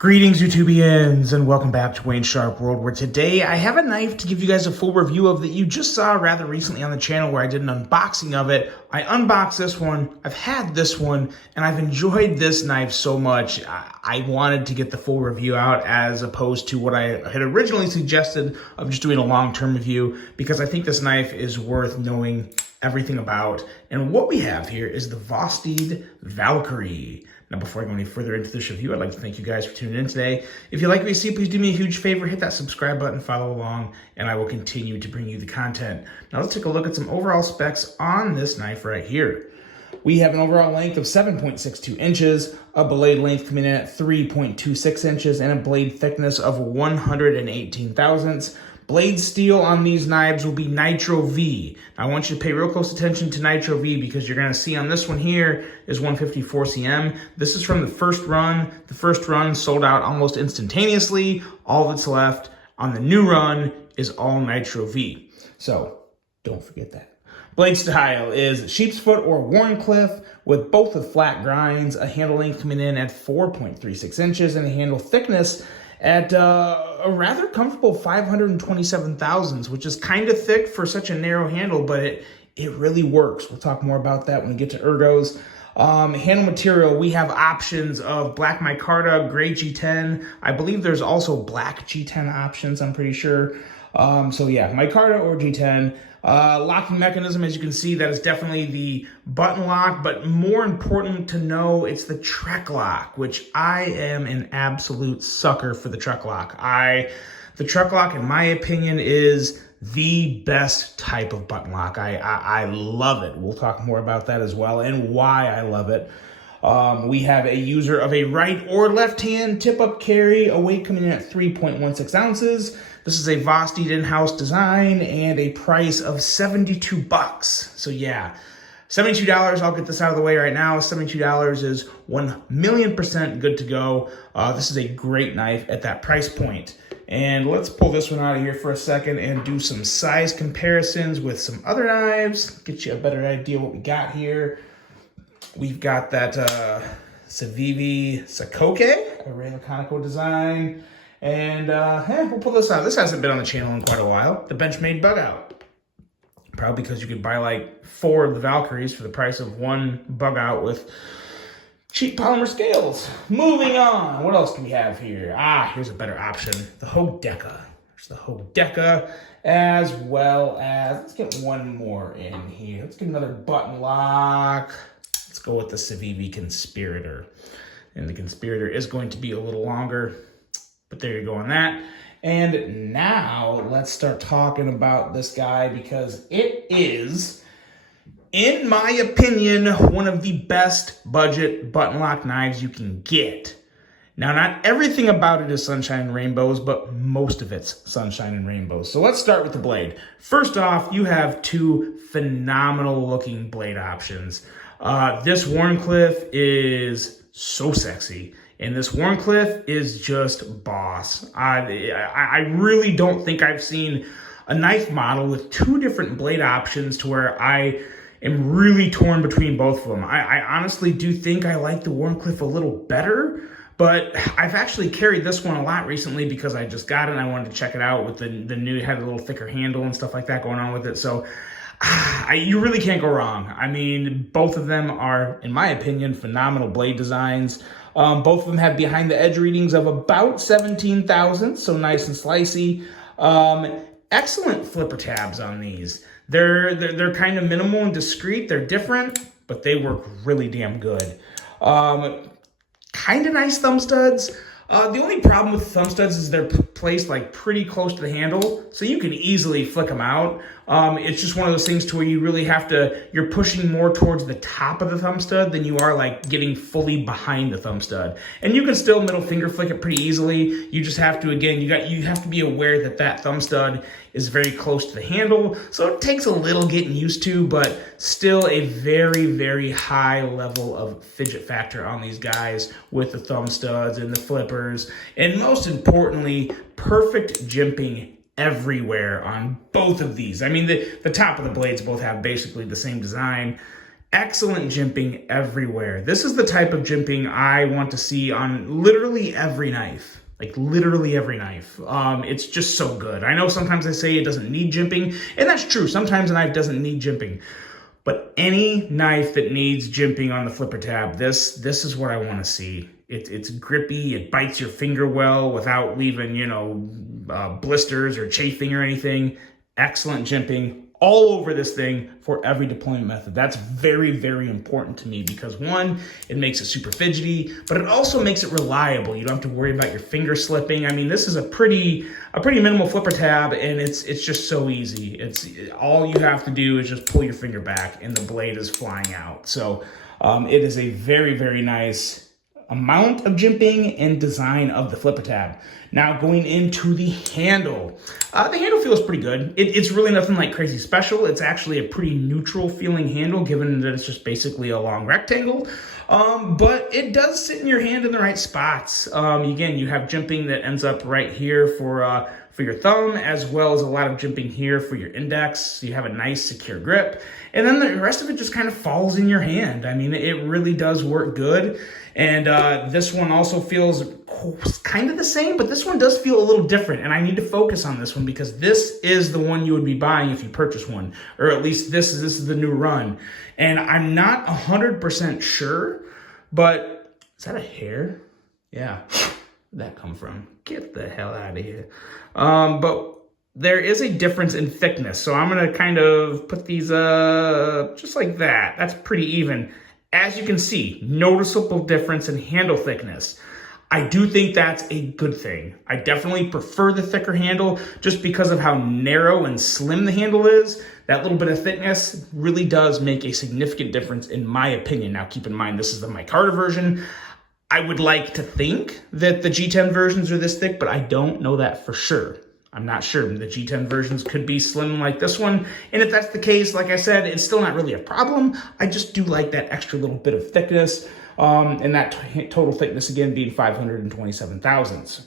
Greetings, YouTubians, and welcome back to Wayne Sharp World, where today I have a knife to give you guys a full review of that you just saw rather recently on the channel where I did an unboxing of it. I unboxed this one, I've had this one, and I've enjoyed this knife so much. I wanted to get the full review out as opposed to what I had originally suggested of just doing a long-term review, because I think this knife is worth knowing everything about. And what we have here is the Vosteed Valkyrie. Now, before I go any further into this review, I'd like to thank you guys for tuning in today. If you like what you see, please do me a huge favor, hit that subscribe button, follow along, and I will continue to bring you the content. Now, let's take a look at some overall specs on this knife right here. We have an overall length of 7.62 inches, a blade length coming in at 3.26 inches, and a blade thickness of 118 thousandths. Blade steel on these knives will be Nitro V. Now, I want you to pay real close attention to Nitro V because you're going to see on this one here is 154 cm. This is from the first run. The first run sold out almost instantaneously. All that's left on the new run is all Nitro V. So don't forget that. Blade style is sheep's foot or Wharncliffe with both the flat grinds, a handle length coming in at 4.36 inches, and a handle thickness at a rather comfortable 527 thousandths, which is kind of thick for such a narrow handle, but it really works. We'll talk more about that when we get to ergos. Handle material, we have options of black micarta, gray G10. I believe there's also black G10 options, I'm pretty sure. So yeah, micarta or G10. Locking mechanism, as you can see, that is definitely the button lock, but more important to know, it's the Trek lock, which I am an absolute sucker for the Trek lock. The Trek lock, in my opinion, is the best type of button lock. I love it. We'll talk more about that as well and why I love it. We have a user of a right or left hand tip-up carry, a weight coming in at 3.16 ounces. This is a Vosteed in-house design and a price of $72. So yeah, $72. I'll get this out of the way right now. $72 is 1,000,000% good to go. This is a great knife at that price point. And let's pull this one out of here for a second and do some size comparisons with some other knives. Get you a better idea what we got here. We've got that Civivi Sakoke, a Ray Laconico design. And we'll pull this out. This hasn't been on the channel in quite a while. The Benchmade Bug Out. Probably because you could buy like 4 of the Valkyries for the price of 1 bug out with cheap polymer scales. Moving on. What else do we have here? Here's a better option. The Hodeka. There's the Hodeka, as well as, let's get one more in here. Let's get another button lock. Let's go with the Civivi Conspirator. And the Conspirator is going to be a little longer, but there you go on that. And now let's start talking about this guy because it is, in my opinion, one of the best budget button lock knives you can get. Now, not everything about it is sunshine and rainbows, but most of it's sunshine and rainbows. So let's start with the blade. First off, you have 2 phenomenal looking blade options. This Wharncliffe is so sexy. And this Wharncliffe is just boss. I really don't think I've seen a knife model with 2 different blade options to where I am really torn between both of them. I honestly do think I like the Wharncliffe a little better, but I've actually carried this one a lot recently because I just got it and I wanted to check it out with the new, it had a little thicker handle and stuff like that going on with it. So you really can't go wrong. I mean, both of them are, in my opinion, phenomenal blade designs. Both of them have behind the edge readings of about 17 thousandths, so nice and slicey. Excellent flipper tabs on these. They're kind of minimal and discreet. They're different, but they work really damn good. Kind of nice thumb studs. The only problem with thumb studs is they're placed like pretty close to the handle, so you can easily flick them out. It's just one of those things to where you really have to, you're pushing more towards the top of the thumb stud than you are like getting fully behind the thumb stud. And you can still middle finger flick it pretty easily. You just have to, again, you have to be aware that that thumb stud is very close to the handle. So it takes a little getting used to, but still a very, very high level of fidget factor on these guys with the thumb studs and the flippers. And most importantly, perfect jimping everywhere on both of these. I mean, the top of the blades both have basically the same design. Excellent jimping everywhere. This is the type of jimping I want to see on literally every knife. Like literally every knife. It's just so good. I know sometimes I say it doesn't need jimping, and that's true. Sometimes a knife doesn't need jimping. But any knife that needs jimping on the flipper tab, this is what I want to see. It's grippy, it bites your finger well without leaving, blisters or chafing or anything. Excellent jimping all over this thing for every deployment method. That's very, very important to me because one, it makes it super fidgety, but it also makes it reliable. You don't have to worry about your finger slipping. I mean, this is a pretty minimal flipper tab, and it's just so easy. It's all you have to do is just pull your finger back and the blade is flying out. So it is a very, very nice amount of jimping and design of the flipper tab. Now going into the handle. The handle feels pretty good. It's really nothing like crazy special. It's actually a pretty neutral feeling handle given that it's just basically a long rectangle. But it does sit in your hand in the right spots. Again, you have jimping that ends up right here for your thumb, as well as a lot of jimping here for your index. So you have a nice secure grip. And then the rest of it just kind of falls in your hand. I mean, it really does work good. And this one also feels kind of the same, but this one does feel a little different. And I need to focus on this one because this is the one you would be buying if you purchase one, or at least this is the new run. And I'm not 100% sure, but is that a hair? Yeah. Where'd that come from? Get the hell out of here. But there is a difference in thickness. So I'm going to kind of put these just like that. That's pretty even. As you can see, noticeable difference in handle thickness. I do think that's a good thing. I definitely prefer the thicker handle just because of how narrow and slim the handle is. That little bit of thickness really does make a significant difference in my opinion. Now keep in mind, this is the micarta version. I would like to think that the G10 versions are this thick, but I don't know that for sure. I'm not sure. The G10 versions could be slim like this one. And if that's the case, like I said, it's still not really a problem. I just do like that extra little bit of thickness. And that total thickness, again, being 527 thousandths.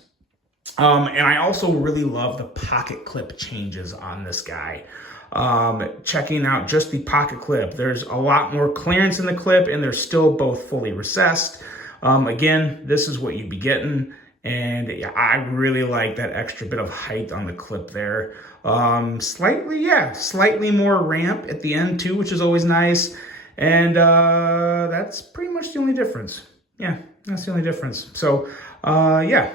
And I also really love the pocket clip changes on this guy. Checking out just the pocket clip. There's a lot more clearance in the clip, and they're still both fully recessed. Again, this is what you'd be getting. And yeah, I really like that extra bit of height on the clip there. Slightly more ramp at the end too, which is always nice. And that's pretty much the only difference. Yeah, that's the only difference. So I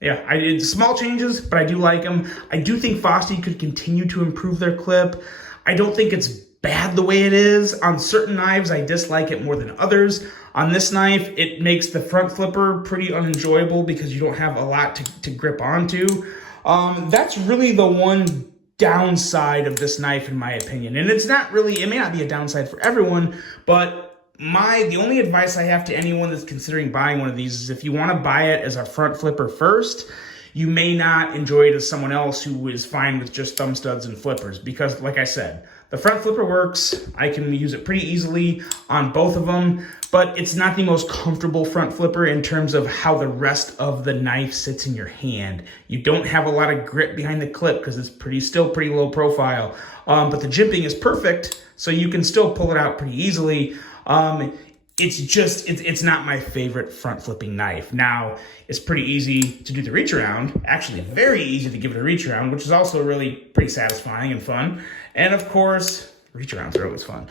did small changes, but I do like them. I do think Fossey could continue to improve their clip. I don't think it's bad the way it is. On certain knives, I dislike it more than others. On this knife, it makes the front flipper pretty unenjoyable because you don't have a lot to grip onto. That's really the one downside of this knife, in my opinion. And it's not really, it may not be a downside for everyone, but the only advice I have to anyone that's considering buying one of these is if you want to buy it as a front flipper first, you may not enjoy it as someone else who is fine with just thumb studs and flippers. Because like I said, the front flipper works. I can use it pretty easily on both of them, but it's not the most comfortable front flipper in terms of how the rest of the knife sits in your hand. You don't have a lot of grip behind the clip because it's still pretty low profile. But the jimping is perfect, so you can still pull it out pretty easily. It's not my favorite front flipping knife. Now, it's pretty easy to do the reach around, actually very easy to give it a reach around, which is also really pretty satisfying and fun. And of course, reach arounds are always fun.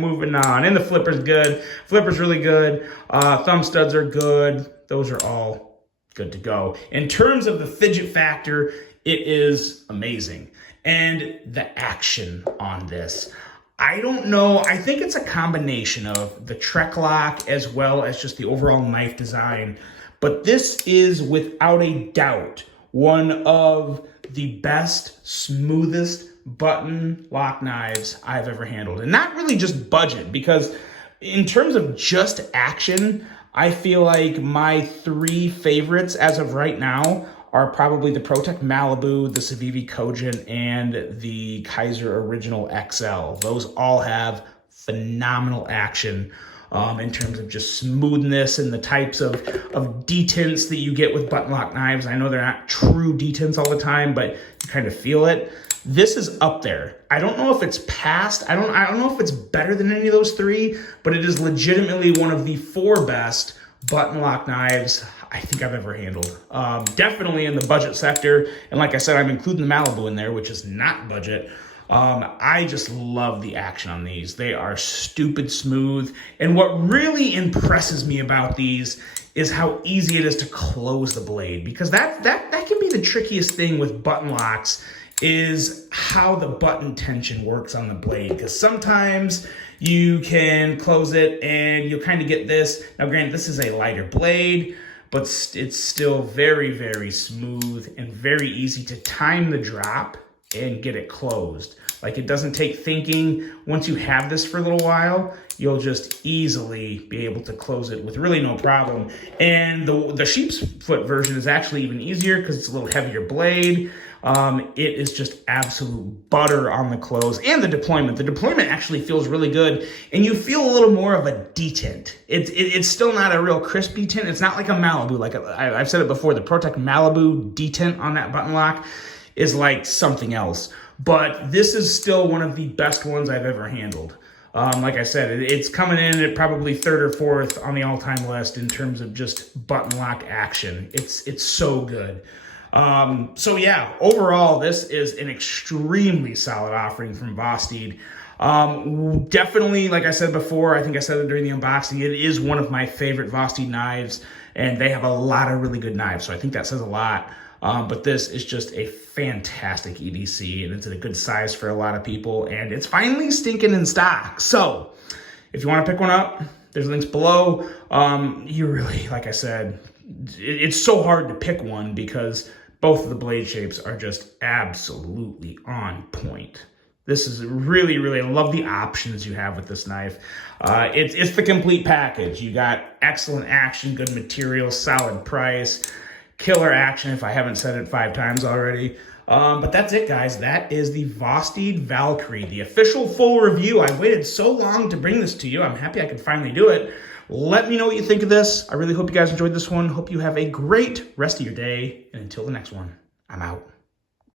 Moving on, and the flipper's good. Flipper's really good. Thumb studs are good. Those are all good to go. In terms of the fidget factor, it is amazing. And the action on this, I don't know. I think it's a combination of the Trek lock as well as just the overall knife design. But this is without a doubt one of the best, smoothest button lock knives I've ever handled. And not really just budget, because in terms of just action, I feel like my three favorites as of right now are probably the ProTech Malibu, the Civivi Cogent, and the Kaiser Original XL. Those all have phenomenal action in terms of just smoothness and the types of detents that you get with button lock knives. I know they're not true detents all the time, but you kind of feel it. This is up there. I don't know if it's past. I don't know if it's better than any of those three, but it is legitimately one of the 4 best button lock knives I think I've ever handled. Definitely in the budget sector. And like I said, I'm including the Malibu in there, which is not budget. I just love the action on these. They are stupid smooth. And what really impresses me about these is how easy it is to close the blade, because that can be the trickiest thing with button locks, is how the button tension works on the blade. Because sometimes you can close it and you'll kind of get this. Now granted, this is a lighter blade, but it's still very, very smooth and very easy to time the drop and get it closed. Like, it doesn't take thinking. Once you have this for a little while, you'll just easily be able to close it with really no problem. And the sheep's foot version is actually even easier because it's a little heavier blade. It is just absolute butter on the close, and the deployment. The deployment actually feels really good, and you feel a little more of a detent. It's still not a real crispy tint. It's not like a Malibu. Like I've said it before, the ProTech Malibu detent on that button lock is like something else. But this is still one of the best ones I've ever handled. Like I said, it's coming in at probably 3rd or 4th on the all-time list in terms of just button lock action. It's so good. So yeah, overall, this is an extremely solid offering from Vosteed. Definitely, like I said before, I think I said it during the unboxing, it is one of my favorite Vosteed knives, and they have a lot of really good knives, so I think that says a lot. But this is just a fantastic EDC, and it's at a good size for a lot of people, and it's finally stinking in stock. So if you want to pick one up, there's links below. You really, like I said, it's so hard to pick one because both of the blade shapes are just absolutely on point. This is really, really, I love the options you have with this knife. It's the complete package. You got excellent action, good material, solid price, killer action, if I haven't said it 5 times already. But that's it, guys. That is the Vosteed Valkyrie, the official full review. I waited so long to bring this to you. I'm happy I could finally do it. Let me know what you think of this. I really hope you guys enjoyed this one. Hope you have a great rest of your day. And until the next one, I'm out.